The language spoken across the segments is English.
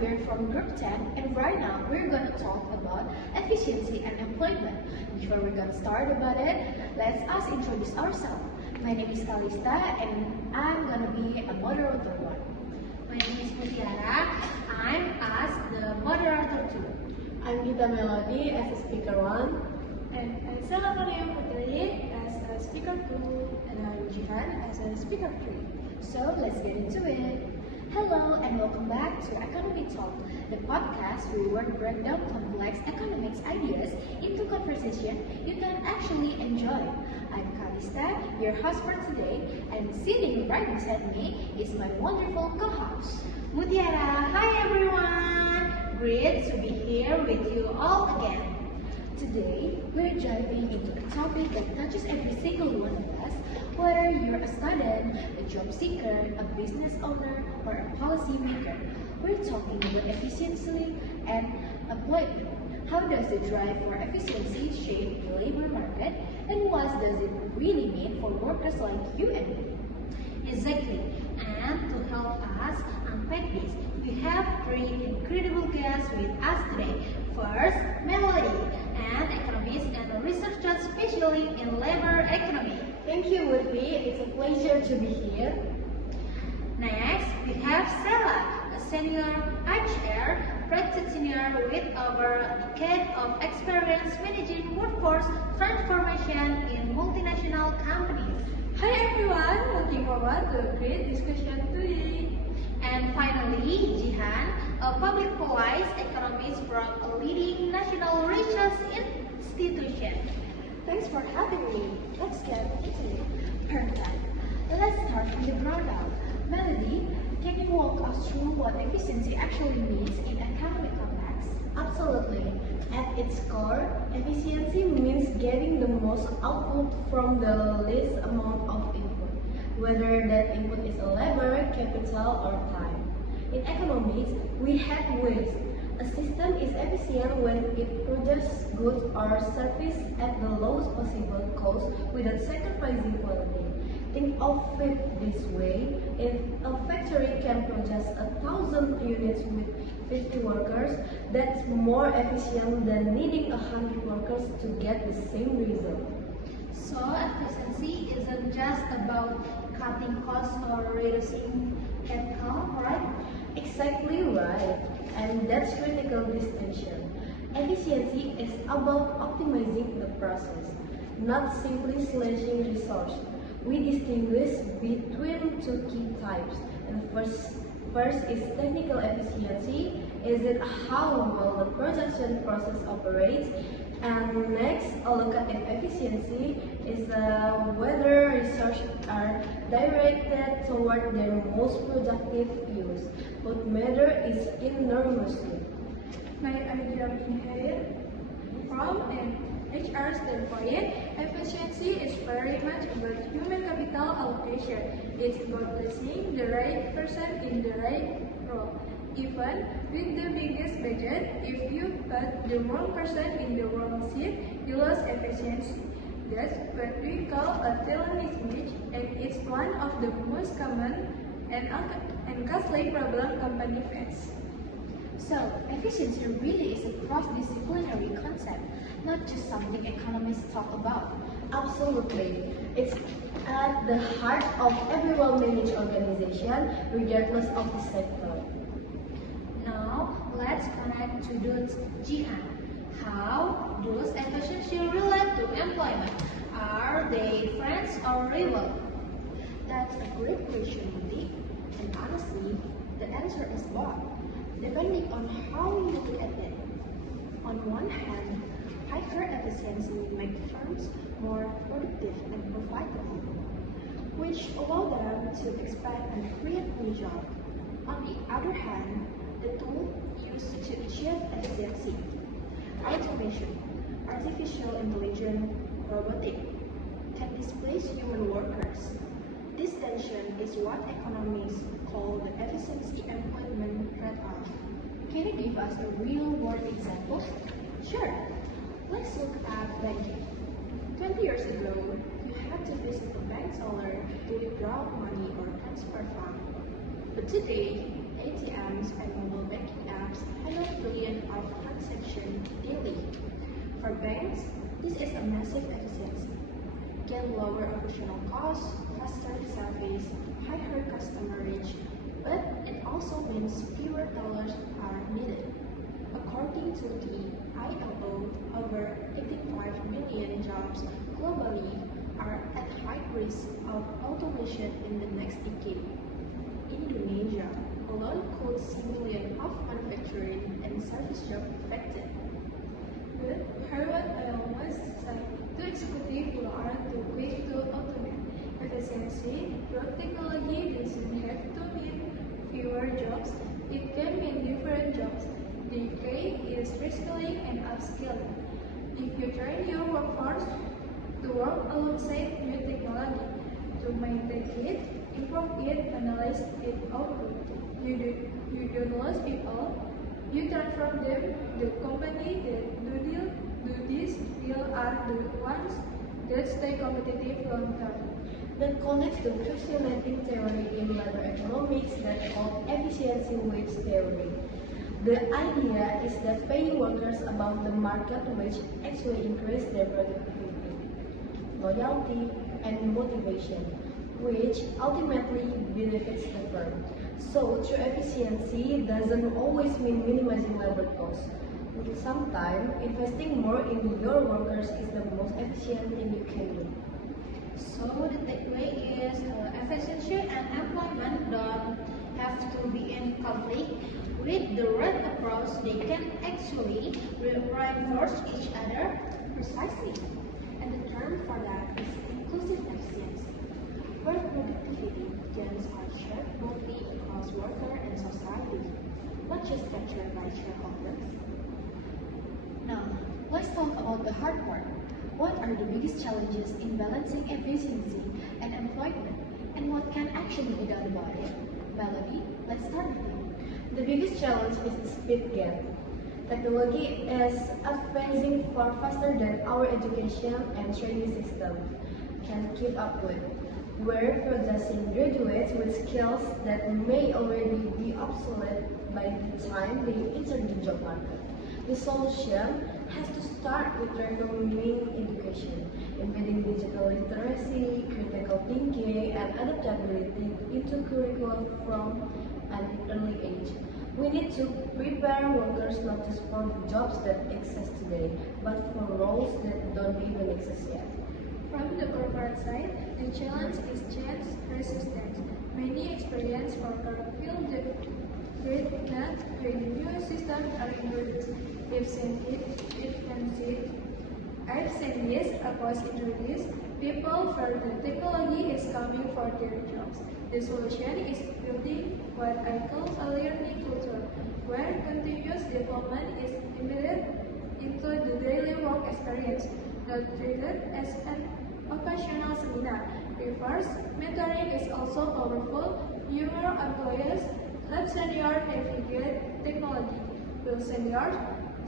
here from Group 10, and right now we're going to talk about efficiency and employment. Before we get started about it, let's us introduce ourselves. My name is Kalista, and I'm going to be a moderator one. My name is Mutiara. I'm as the moderator 2. I'm Gita Melody as a speaker 1. And I'm Sela Maria Putri as a speaker 2. And I'm Jihan as a speaker 3. So let's get into it. Hello and welcome back to Economy Talk, the podcast where we break down complex economics ideas into conversation you can actually enjoy. I'm Kalista, your host for today, and sitting right beside me is my wonderful co-host, Mutiara. Hi everyone! Great to be here with you all again. Today, we're diving into a topic that touches every single one of us, whether you're a student, a job seeker, a business owner, or a policymaker. We're talking about efficiency and employment. How does the drive for efficiency shape the labor market, and what does it really mean for workers like you and me? Exactly. And to help us unpack this, we have three incredible guests with us today. First, Melody, an economist and a researcher specializing in labor economy. Thank you, Woodley. It's a pleasure to be here. Next, we have Sela, a senior HR practitioner with over a decade of experience managing workforce transformation in multinational companies. Hi everyone, looking forward to a great discussion today. And finally, Jihan, a public policy economist from a leading national research institution. Thanks for having me. Let's get into it. Perfect. Let's start from the ground up. Melody, can you walk us through what efficiency actually means in economic context? Absolutely. At its core, efficiency means getting the most output from the least amount of input, whether that input is a labor, capital, or time. In economics, we have waste. A system is efficient when it produces goods or service at the lowest possible cost without sacrificing quality. Think of it this way: if a factory can produce 1,000 units with 50 workers, that's more efficient than needing 100 workers to get the same result. So efficiency isn't just about cutting costs or reducing capital, right? Exactly right. And that's critical distinction. Efficiency is about optimizing the process, not simply slashing resources. We distinguish between two key types. And first is technical efficiency. Is it how well the production process operates? And next, allocative efficiency is whether resources are directed toward their most productive use. Both matter is enormously. My idea in here, from an HR standpoint, efficiency is very much about human capital allocation. It's about placing the right person in the right role. Even with the biggest budget, if you put the wrong person in the wrong seat, you lose efficiency. That's what we call a talent mismatch, and it's one of the most common and costly problem company face. So, efficiency really is a cross-disciplinary concept, not just something economists talk about. Absolutely. It's at the heart of every well-managed organization, regardless of the sector. Now, let's connect to those Jihan. How does efficiency relate to employment? Are they friends or rivals? That's a great question, Rudy. And honestly, the answer is both, depending on how you look at it. On one hand, higher efficiency makes firms more productive and profitable, which allow them to expand and create new jobs. On the other hand, the tool used to achieve efficiency, automation, artificial intelligence, robotics, can displace human workers. This tension is what economists call the efficiency employment trade-off. Can you give us a real-world example? Sure. Let's look at banking. 20 years ago, you had to visit a bank teller to withdraw money or transfer funds. But today, ATMs and mobile banking apps handle billions of transactions daily. For banks, this is a massive efficiency. Can lower operational costs, faster service, higher customer reach, but it also means fewer dollars are needed. According to the ILO, over 85 million jobs globally are at high risk of automation in the next decade. Indonesia alone could see millions of manufacturing and service jobs affected. But Harvard almost said two executives who are too quick to automate efficiency. Broad technology doesn't have to mean fewer jobs, it can mean different jobs. The key is reskilling and upskilling. If you train your workforce to work alongside new technology, to maintain it, improve it, analyze it output, you don't lose people, you transform them. The company that do this will are the ones that stay competitive long term. That connects to fascinating theory in labor economics that called efficiency wage theory. The idea is that paying workers above the market wage actually increase their productivity, loyalty, and motivation, which ultimately benefits the firm. So, true efficiency doesn't always mean minimizing labor costs. Sometimes, investing more in your workers is the most efficient thing you can do. So the takeaway is efficiency and employment don't have to be in conflict. With the right approach, they can actually reinforce each other. Precisely. And the term for that is inclusive efficiency, where productivity gains are shared broadly across worker and society, not just captured by shareholders. Now, let's talk about the hard part. What are the biggest challenges in balancing efficiency and employment, and what can actually be done about it? Melody, let's start with you. The biggest challenge is the speed gap. Technology is advancing far faster than our education and training system can keep up with. We're producing graduates with skills that may already be obsolete by the time they enter the job market. The solution has to start with reforming education, embedding digital literacy, critical thinking, and adaptability into curriculum from an early age. We need to prepare workers not just for jobs that exist today, but for roles that don't even exist yet. From the corporate side, the challenge is change resistance. Many experienced workers feel that not when new systems are introduced. I've seen this across introduced. People feel the technology is coming for their jobs. The solution is building what I call a learning culture, where continuous development is embedded into the daily work experience, not treated as an occasional seminar. Reverse mentoring is also powerful. Younger employees help seniors navigate technology. Will seniors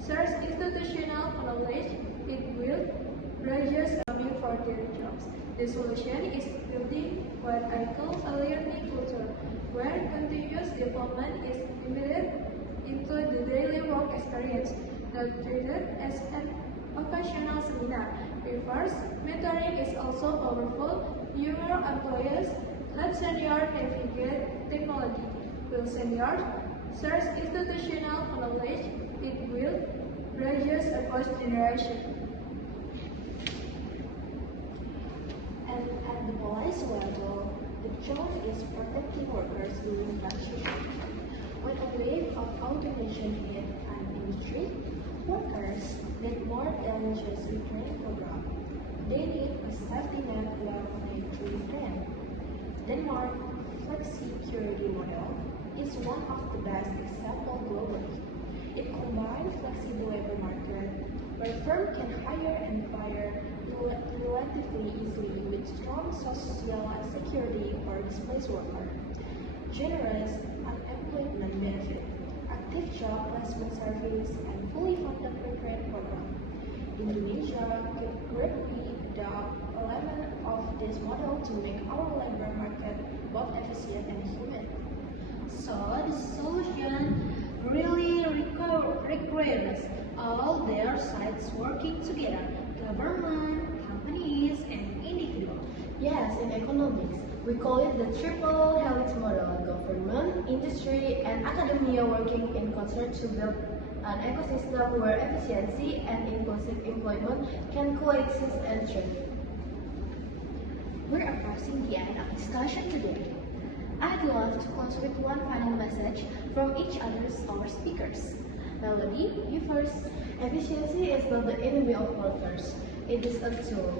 search institutional knowledge, it will graduates coming for their jobs. The solution is building what I call a learning culture, where continuous development is embedded into the daily work experience, not treated as an occasional seminar. Reverse mentoring is also powerful. Younger employees help seniors navigate technology. Will seniors search institutional knowledge, it will bridges across generations. And at the policy level, the challenge is protecting workers during transition. When a wave of automation hit an industry, workers need more than just a training program. They need a safety net along the trend. Denmark flexicurity model is one of the best examples globally. It combines flexible labor market, where firms can hire and fire relatively easily with strong social security for displaced workers, generous unemployment benefit, active job placement service, and fully funded recruitment program. Indonesia could greatly adopt 11 of this model to make our labor market both efficient and human. So the requires all their sides working together, government, companies, and individuals. Yes, in economics, we call it the triple helix model: government, industry, and academia working in concert to build an ecosystem where efficiency and inclusive employment can coexist and thrive. We're approaching the end of discussion today. I'd love to close with one final message from each other's our speakers. Melody, you first. Efficiency is not the enemy of workers, it is a tool.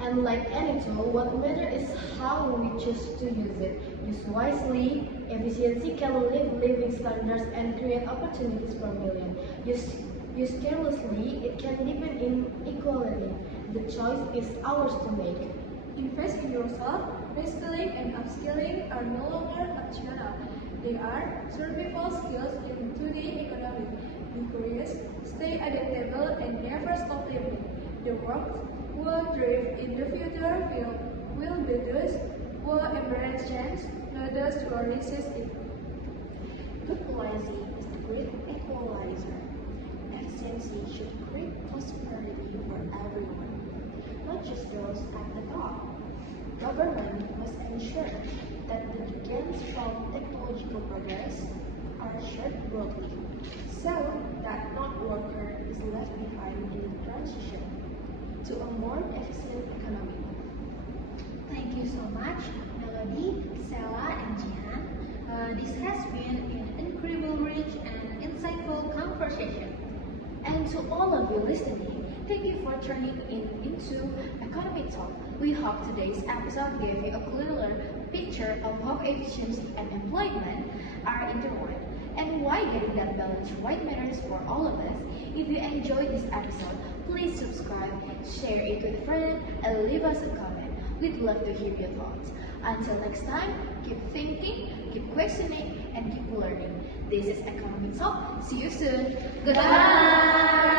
And like any tool, what matters is how we choose to use it. Used wisely, efficiency can lift living standards and create opportunities for millions. Used carelessly, it can deepen inequality. The choice is ours to make. Invest in yourself. Reskilling and upskilling are no longer optional. They are survival skills in today's economy. Be curious, stay adaptable, and never stop learning. The world will thrive in the future will be those who embrace change, not those who resist it. Good policy is the great equalizer. Efficiency should create prosperity for everyone, not just those at the top. Government must ensure that the gains from technological progress are shared broadly, so that not worker is left behind in the transition to a more efficient economy. Thank you so much, Melody, Sela, and Jihan. This has been an incredible, rich, and insightful conversation. And to all of you listening, thank you for tuning into Economy Talk. We hope today's episode gave you a clearer picture of how efficiency and employment are intertwined and why getting that balance right matters for all of us. If you enjoyed this episode, please subscribe, share it with a friend, and leave us a comment. We'd love to hear your thoughts. Until next time, keep thinking, keep questioning, and keep learning. This is Economy Talk. See you soon. Goodbye.